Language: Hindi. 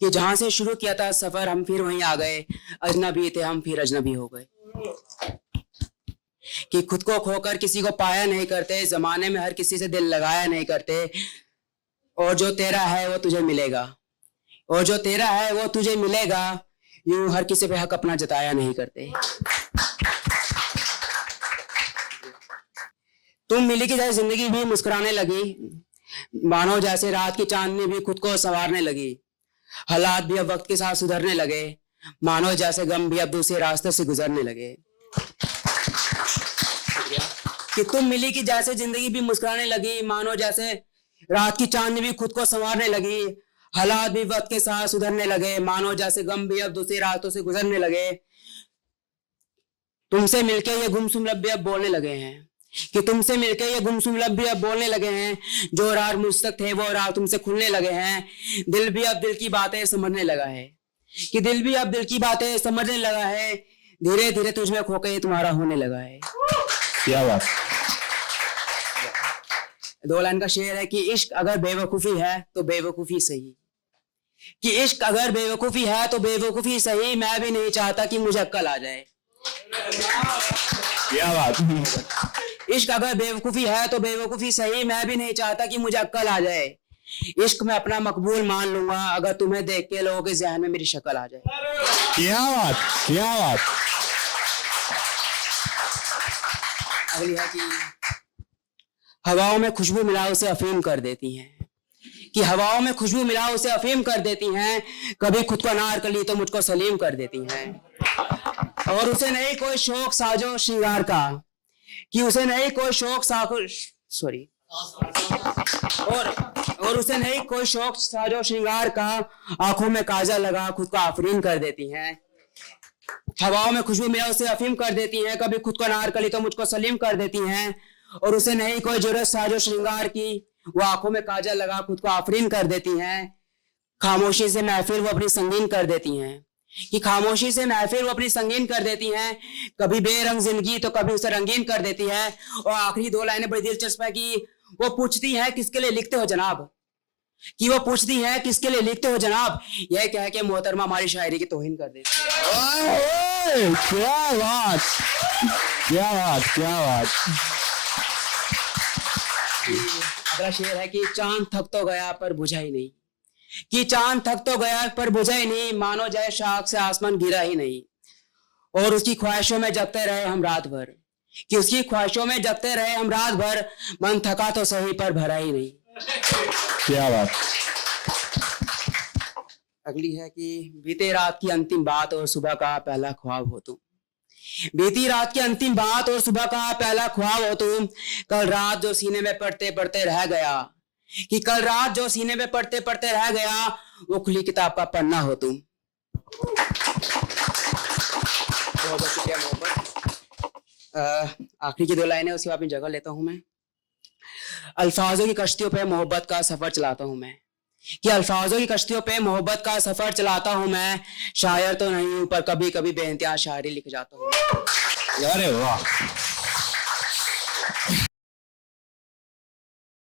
कि जहां से शुरू किया था सफर हम फिर वहीं आ गए, अजनबी थे हम फिर अजनबी हो गए। कि खुद को खोकर किसी को पाया नहीं करते, जमाने में हर किसी से दिल लगाया नहीं करते, और जो तेरा है वो तुझे मिलेगा, और जो तेरा है वो तुझे मिलेगा, यूं हर किसी पे हक अपना जताया नहीं करते। तुम मिली की जैसे जिंदगी भी मुस्कुराने लगी, मानो जैसे रात की चांदनी भी खुद को संवारने लगी। हालात भी अब वक्त के साथ सुधरने लगे, मानो जैसे गम भी अब दूसरे रास्ते से गुजरने लगे। कि तुम मिली की जैसे जिंदगी भी मुस्कुराने लगी, मानो जैसे रात की चांदनी भी खुद को संवारने लगी। हालात भी वक्त के साथ सुधरने लगे, मानो जैसे गम भी अब दूसरे रास्तों से गुजरने लगे। तुमसे मिलके ये गुमसुम लब भी अब बोलने लगे हैं, कि तुमसे मिलके ये गुमसुम लब भी अब बोलने लगे हैं। जो रार मुझ तक थे वो रार तुमसे खुलने लगे हैं। दिल भी अब दिल की बातें समझने लगा है, कि दिल भी अब दिल की बातें समझने लगा है। धीरे धीरे तुझ में खोके तुम्हारा होने लगा है। क्या बात। 2 लाइन का शेर है कि इश्क अगर बेवकूफी है तो बेवकूफी सही, कि इश्क अगर बेवकूफी है तो बेवकूफी सही। मैं भी नहीं चाहता कि मुझे अक्ल आ जाए। क्या बात। इश्क अगर बेवकूफी है तो बेवकूफी सही, मैं भी नहीं चाहता कि मुझे अक्ल आ जाए। इश्क में अपना मकबूल मान लूंगा अगर तुम्हें देख के लोगों के ज़हन में मेरी शक्ल आ जाए। क्या बात, क्या बात। अगली है कि हवाओं में खुशबू मिला उसे अफीम कर देती हैं, कि हवाओं में खुशबू मिला उसे अफीम कर देती हैं। कभी खुद को अनारकली तो मुझको सलीम कर देती हैं। और उसे नहीं कोई शौक साजो श्रृंगार का, कि उसे नहीं कोई शौक सॉरी और उसे नहीं कोई शौक साजो श्रृंगार का। आंखों में काजल लगा खुद को आफरीन कर देती हैं। हवाओं में खुशबू मिला उसे अफीम कर देती हैं। कभी खुद को अनारकली तो मुझको सलीम कर देती हैं। और उसे नहीं कोई जरूरत साजो श्रृंगार की, वो आंखों में काजल लगा खुद को आफरीन कर देती हैं। खामोशी से महफिल वो अपनी संगीन कर देती हैं, कि खामोशी से महफिल वो अपनी संगीन कर देती हैं। कभी बेरंग जिंदगी तो कभी उसे रंगीन कर देती है। और आखिरी 2 लाइनें बड़ी दिलचस्प है कि वो पूछती है किसके लिए लिखते हो जनाब, कि वो पूछती है किसके लिए लिखते हो जनाब। यह कह के मोहतरमा हमारी शायरी की तौहीन कर देती है। क्या बात, क्या बात, क्या बात। अगला शेर है कि चांद थक तो गया पर बुझा ही नहीं, कि चांद थक तो गया पर बुझा ही नहीं। मानो जाए शाख से आसमान गिरा ही नहीं। और उसकी ख्वाहिशों में जगते रहे हम रात भर, कि उसकी ख्वाहिशों में जगते रहे हम रात भर। मन थका तो सही पर भरा ही नहीं। क्या बात। अगली है कि बीते रात की अंतिम बात और सुबह का पहला ख्वाब हो तुम, बीती रात की अंतिम बात और सुबह का पहला ख्वाब हो तुम। कल रात जो सीने में पढ़ते पढ़ते रह गया, कि कल रात जो सीने में पढ़ते पढ़ते रह गया, वो खुली किताब का पन्ना हो तुम। बहुत शुक्रिया मोहब्बत। आखिरी की 2 लाइनें उसके बाद अपनी जगह लेता हूं मैं। अल्फाजों की कश्तियों पे मोहब्बत का सफर चलाता हूं मैं, कि अल्फाजों की कश्तियों पे मोहब्बत का सफर चलाता हूं मैं। शायर तो नहीं हूं पर कभी कभी बेइंतहा शायरी लिख जाता हूं। अरे वाह।